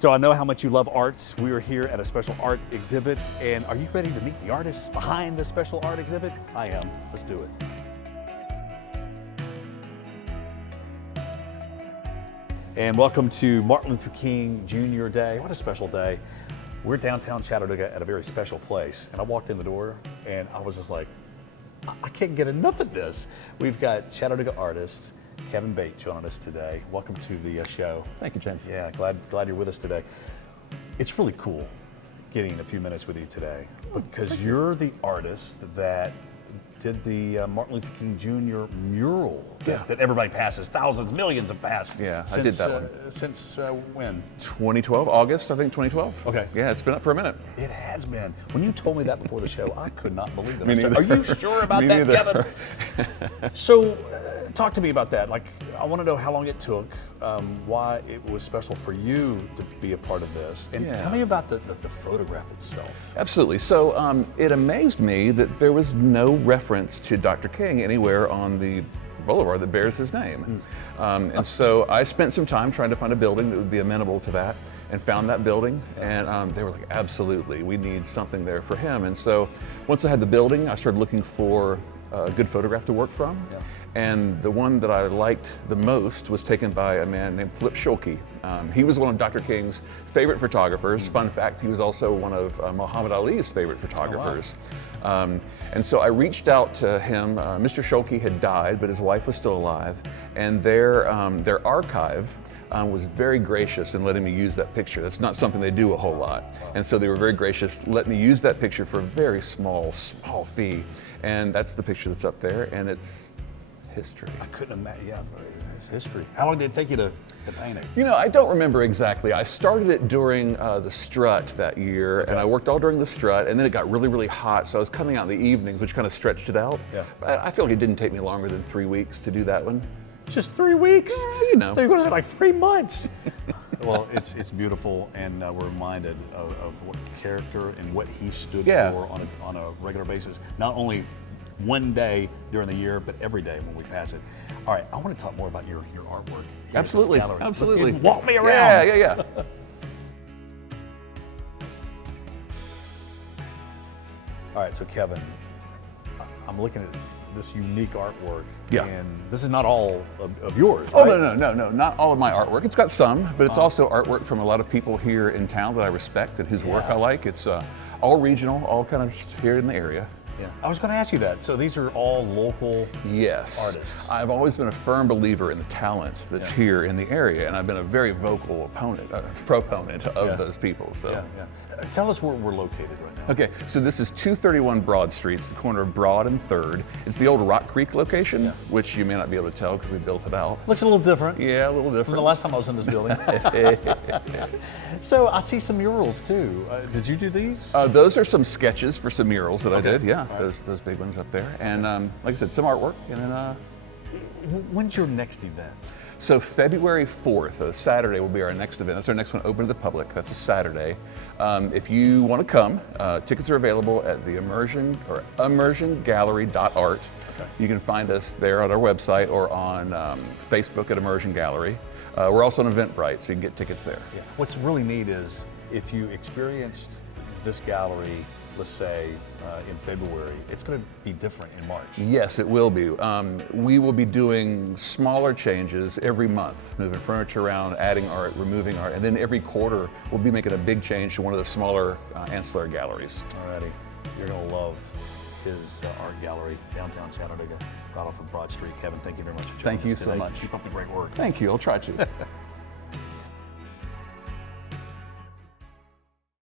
So I know how much you love arts. We are here at a special art exhibit, and are you ready to meet the artists behind the special art exhibit? I am. Let's do it. And welcome to Martin Luther King Jr. Day. What a special day. We're downtown Chattanooga at a very special place, and I walked in the door and I was just like, I can't get enough of this. We've got Chattanooga artist Kevin Bates joining us today. Welcome to the show. Thank you, James. Yeah, glad you're with us today. It's really cool getting a few minutes with you today because you're the artist that did the Martin Luther King Jr. mural that everybody passes. Thousands, millions have passed. Yeah, since, I did that one. Since when? 2012, August, I think 2012. Okay. Yeah, it's been up for a minute. It has been. When you told me that before the show, I could not believe it. Me I said, neither. are you sure about Me that, neither. Kevin? So, talk to me about that. Like, I want to know how long it took, why it was special for you to be a part of this, and tell me about the photograph itself. Absolutely. So it amazed me that there was no reference to Dr. King anywhere on the boulevard that bears his name. And so I spent some time trying to find a building that would be amenable to that, and found that building, and they were like, absolutely, we need something there for him. And so once I had the building, I started looking for a good photograph to work from. And the one that I liked the most was taken by a man named Flip Schulke. He was one of Dr. King's favorite photographers. Fun fact, he was also one of Muhammad Ali's favorite photographers. Oh, wow. And so I reached out to him. Mr. Schulke had died, but his wife was still alive. And their archive was very gracious in letting me use that picture. That's not something they do a whole lot. And so they were very gracious, let me use that picture for a very small fee. And that's the picture that's up there, and it's history. I couldn't imagine, yeah, it's history. How long did it take you to paint it? You know, I don't remember exactly. I started it during the strut that year, and I worked all during the strut, and then it got really, really hot, so I was coming out in the evenings, which kind of stretched it out. Yeah. But I feel like it didn't take me longer than 3 weeks to do that one. Just 3 weeks? You know. What is it, like 3 months? Well, it's beautiful, and we're reminded of what character and what he stood for on a regular basis. Not only one day during the year, but every day when we pass it. All right, I want to talk more about your artwork. Absolutely, absolutely. Walk me around. Yeah. All right, so Kevin, I'm looking at this unique artwork, Yeah. and this is not all of yours, Oh, right? no, not all of my artwork. It's got some, but it's also artwork from a lot of people here in town that I respect and whose work I like. It's all regional, all kind of just here in the area. Yeah. I was going to ask you that. So these are all local artists. I've always been a firm believer in the talent that's here in the area, and I've been a very vocal proponent of those people. So. Tell us where we're located right now. Okay, so this is 231 Broad Street. It's the corner of Broad and 3rd. It's the old Rock Creek location, which you may not be able to tell because we built it out. Looks a little different. Yeah, a little different. From the last time I was in this building. So I see some murals too. Did you do these? Those are some sketches for some murals that I did. Yeah, right. those big ones up there. And like I said, some artwork. And then, when's your next event? So February 4th, a Saturday, will be our next event. That's our next one open to the public. That's a Saturday. If you want to come, tickets are available at the Immersion or immersiongallery.art. You can find us there on our website or on Facebook at Immersion Gallery. We're also on Eventbrite, so you can get tickets there. Yeah. What's really neat is if you experienced this gallery, let's say in February, it's going to be different in March. Yes, it will be. We will be doing smaller changes every month, moving furniture around, adding art, removing art, and then every quarter we'll be making a big change to one of the smaller ancillary galleries. Alrighty, you're going to love his art gallery downtown Chattanooga, right off of Broad Street. Kevin, thank you very much for joining us today. Thank you so much. Keep up the great work. Thank you. I'll try to.